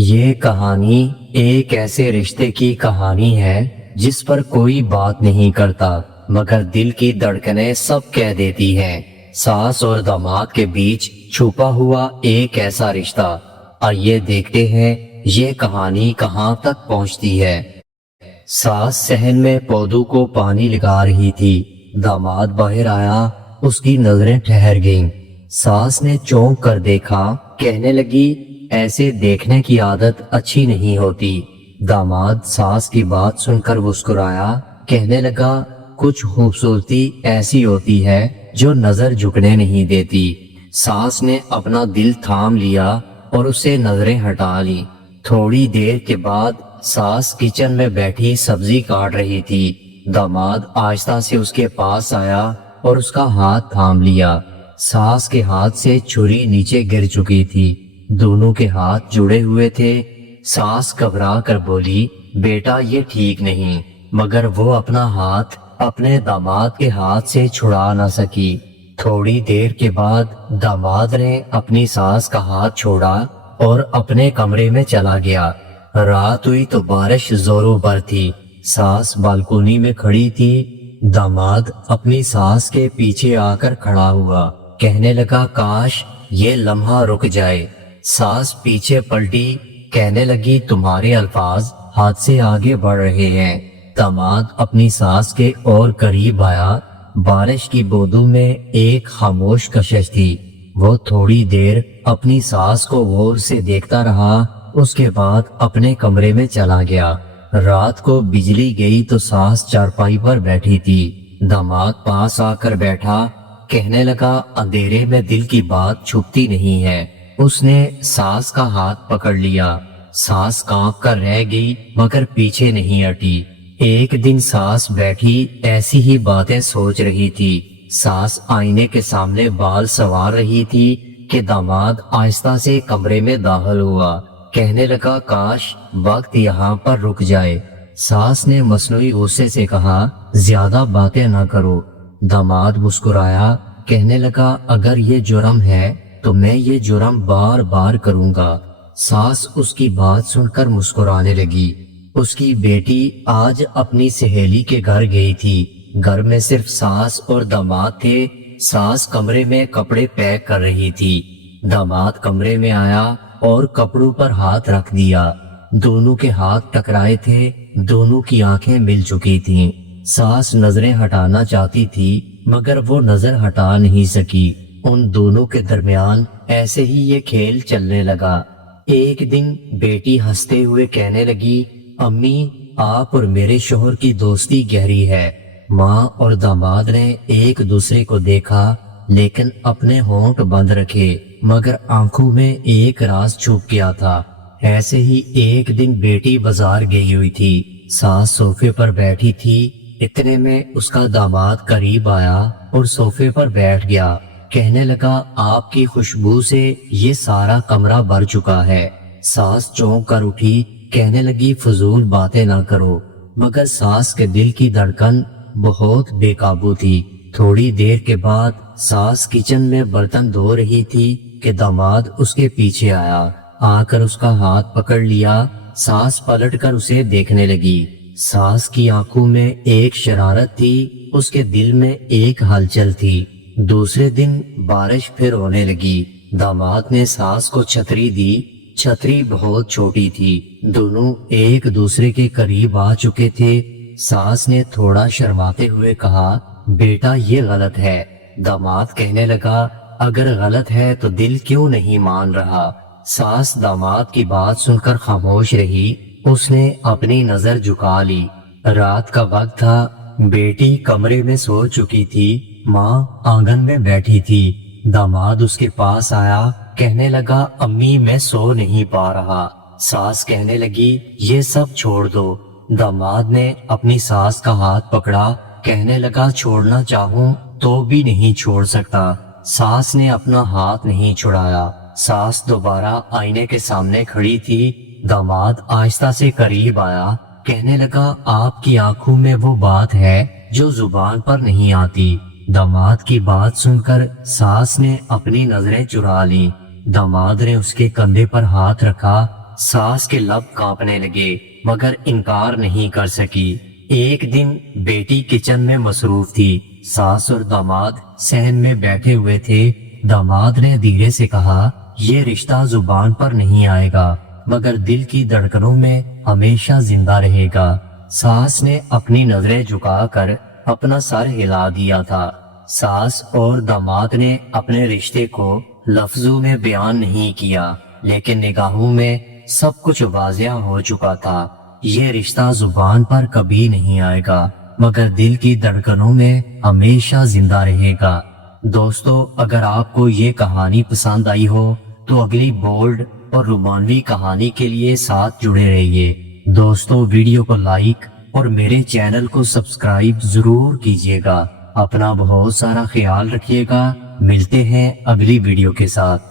یہ کہانی ایک ایسے رشتے کی کہانی ہے جس پر کوئی بات نہیں کرتا مگر دل کی دھڑکنیں سب کہہ دیتی ہیں۔ ساس اور داماد کے بیچ چھپا ہوا ایک ایسا رشتہ۔ آئیے دیکھتے ہیں یہ کہانی کہاں تک پہنچتی ہے۔ ساس صحن میں پودوں کو پانی لگا رہی تھی۔ داماد باہر آیا، اس کی نظریں ٹھہر گئیں۔ ساس نے چونک کر دیکھا، کہنے لگی ایسے دیکھنے کی عادت اچھی نہیں ہوتی۔ داماد ساس کی بات سن کر مسکرایا، کہنے لگا کچھ خوبصورتی ایسی ہوتی ہے جو نظر جھکنے نہیں دیتی۔ ساس نے اپنا دل تھام لیا اور اسے نظریں ہٹا لی۔ تھوڑی دیر کے بعد ساس کچن میں بیٹھی سبزی کاٹ رہی تھی۔ داماد آہستہ سے اس کے پاس آیا اور اس کا ہاتھ تھام لیا۔ ساس کے ہاتھ سے چھری نیچے گر چکی تھی، دونوں کے ہاتھ جڑے ہوئے تھے۔ ساس گھبرا کر بولی، بیٹا یہ ٹھیک نہیں، مگر وہ اپنا ہاتھ اپنے داماد کے ہاتھ سے چھڑا نہ سکی۔ تھوڑی دیر کے بعد داماد نے اپنی ساس کا ہاتھ چھوڑا اور اپنے کمرے میں چلا گیا۔ رات ہوئی تو بارش زوروں پر تھی۔ ساس بالکونی میں کھڑی تھی۔ داماد اپنی ساس کے پیچھے آ کر کھڑا ہوا، کہنے لگا کاش یہ لمحہ رک جائے۔ ساس پیچھے پلٹی، کہنے لگی تمہارے الفاظ حد سے آگے بڑھ رہے ہیں۔ داماد اپنی ساس کے اور قریب آیا۔ بارش کی بوندوں میں ایک خاموش کشش تھی۔ وہ تھوڑی دیر اپنی ساس کو غور سے دیکھتا رہا، اس کے بعد اپنے کمرے میں چلا گیا۔ رات کو بجلی گئی تو ساس چارپائی پر بیٹھی تھی۔ داماد پاس آ کر بیٹھا، کہنے لگا اندھیرے میں دل کی بات چھپتی نہیں ہے۔ اس نے ساس کا ہاتھ پکڑ لیا۔ ساس کانپ کر رہ گئی مگر پیچھے نہیں ہٹی۔ ایک دن ساس بیٹھی ایسی ہی باتیں سوچ رہی تھی۔ ساس آئینے کے سامنے بال سنوار رہی تھی کہ داماد آہستہ سے کمرے میں داخل ہوا، کہنے لگا کاش وقت یہاں پر رک جائے۔ ساس نے مصنوعی غصے سے کہا زیادہ باتیں نہ کرو۔ داماد مسکرایا، کہنے لگا اگر یہ جرم ہے تو میں یہ جرم بار بار کروں گا۔ ساس اس کی بات سن کر مسکرانے لگی۔ اس کی بیٹی آج اپنی سہیلی کے گھر گئی تھی۔ گھر میں صرف ساس اور داماد تھے۔ ساس کمرے میں کپڑے پیک کر رہی تھی۔ داماد کمرے میں آیا اور کپڑوں پر ہاتھ رکھ دیا۔ دونوں کے ہاتھ ٹکرائے تھے، دونوں کی آنکھیں مل چکی تھیں۔ ساس نظریں ہٹانا چاہتی تھی مگر وہ نظر ہٹا نہیں سکی۔ ان دونوں کے درمیان ایسے ہی یہ کھیل چلنے لگا۔ ایک دن بیٹی ہنستے ہوئے کہنے لگی امی آپ اور میرے شوہر کی دوستی گہری ہے۔ ماں اور داماد نے ایک دوسرے کو دیکھا لیکن اپنے ہونٹ بند رکھے مگر آنکھوں میں ایک راز چھپ گیا تھا۔ ایسے ہی ایک دن بیٹی بازار گئی ہوئی تھی۔ ساس صوفے پر بیٹھی تھی، اتنے میں اس کا داماد قریب آیا اور صوفے پر بیٹھ گیا، کہنے لگا آپ کی خوشبو سے یہ سارا کمرہ بھر چکا ہے۔ ساس چونک کر اٹھی، کہنے لگی فضول باتیں نہ کرو، مگر ساس کے دل کی دھڑکن بہت بے قابو تھی۔ تھوڑی دیر کے بعد ساس کچن میں برتن دھو رہی تھی کہ داماد اس کے پیچھے آیا، آ کر اس کا ہاتھ پکڑ لیا۔ ساس پلٹ کر اسے دیکھنے لگی۔ ساس کی آنکھوں میں ایک شرارت تھی، اس کے دل میں ایک ہلچل تھی۔ دوسرے دن بارش پھر ہونے لگی۔ داماد نے ساس کو چھتری دی۔ چھتری بہت چھوٹی تھی، دونوں ایک دوسرے کے قریب آ چکے تھے۔ ساس نے تھوڑا شرماتے ہوئے کہا بیٹا یہ غلط ہے۔ داماد کہنے لگا اگر غلط ہے تو دل کیوں نہیں مان رہا۔ ساس داماد کی بات سن کر خاموش رہی، اس نے اپنی نظر جھکا لی۔ رات کا وقت تھا، بیٹی کمرے میں سو چکی تھی، ماں آنگن میں بیٹھی تھی۔ داماد اس کے پاس آیا، کہنے لگا امی میں سو نہیں پا رہا۔ ساس کہنے لگی یہ سب چھوڑ دو۔ داماد نے اپنی ساس کا ہاتھ پکڑا، کہنے لگا چھوڑنا چاہوں تو بھی نہیں چھوڑ سکتا۔ ساس نے اپنا ہاتھ نہیں چھڑایا۔ ساس دوبارہ آئینے کے سامنے کھڑی تھی۔ داماد آہستہ سے قریب آیا، کہنے لگا آپ کی آنکھوں میں وہ بات ہے جو زبان پر نہیں آتی۔ داماد کی بات سن کر ساس نے اپنی نظریں چرا لی۔ داماد نے اس کے کندھے پر ہاتھ رکھا۔ ساس کے لب کانپنے لگے مگر انکار نہیں کر سکی۔ ایک دن بیٹی کچن میں مصروف تھی، ساس اور داماد صحن میں بیٹھے ہوئے تھے۔ داماد نے دھیرے سے کہا، یہ رشتہ زبان پر نہیں آئے گا مگر دل کی دھڑکنوں میں ہمیشہ زندہ رہے گا۔ ساس نے اپنی نظریں جھکا کر اپنا سر ہلا دیا تھا۔ ساس اور داماد نے اپنے رشتے کو لفظوں میں بیان نہیں کیا لیکن نگاہوں میں سب کچھ واضح ہو چکا تھا۔ یہ رشتہ زبان پر کبھی نہیں آئے گا مگر دل کی دھڑکنوں میں ہمیشہ زندہ رہے گا۔ دوستو، اگر آپ کو یہ کہانی پسند آئی ہو تو اگلی بولڈ اور رومانوی کہانی کے لیے ساتھ جڑے رہیے۔ دوستو، ویڈیو کو لائک اور میرے چینل کو سبسکرائب ضرور کیجیے گا۔ اپنا بہت سارا خیال رکھیے گا۔ ملتے ہیں اگلی ویڈیو کے ساتھ۔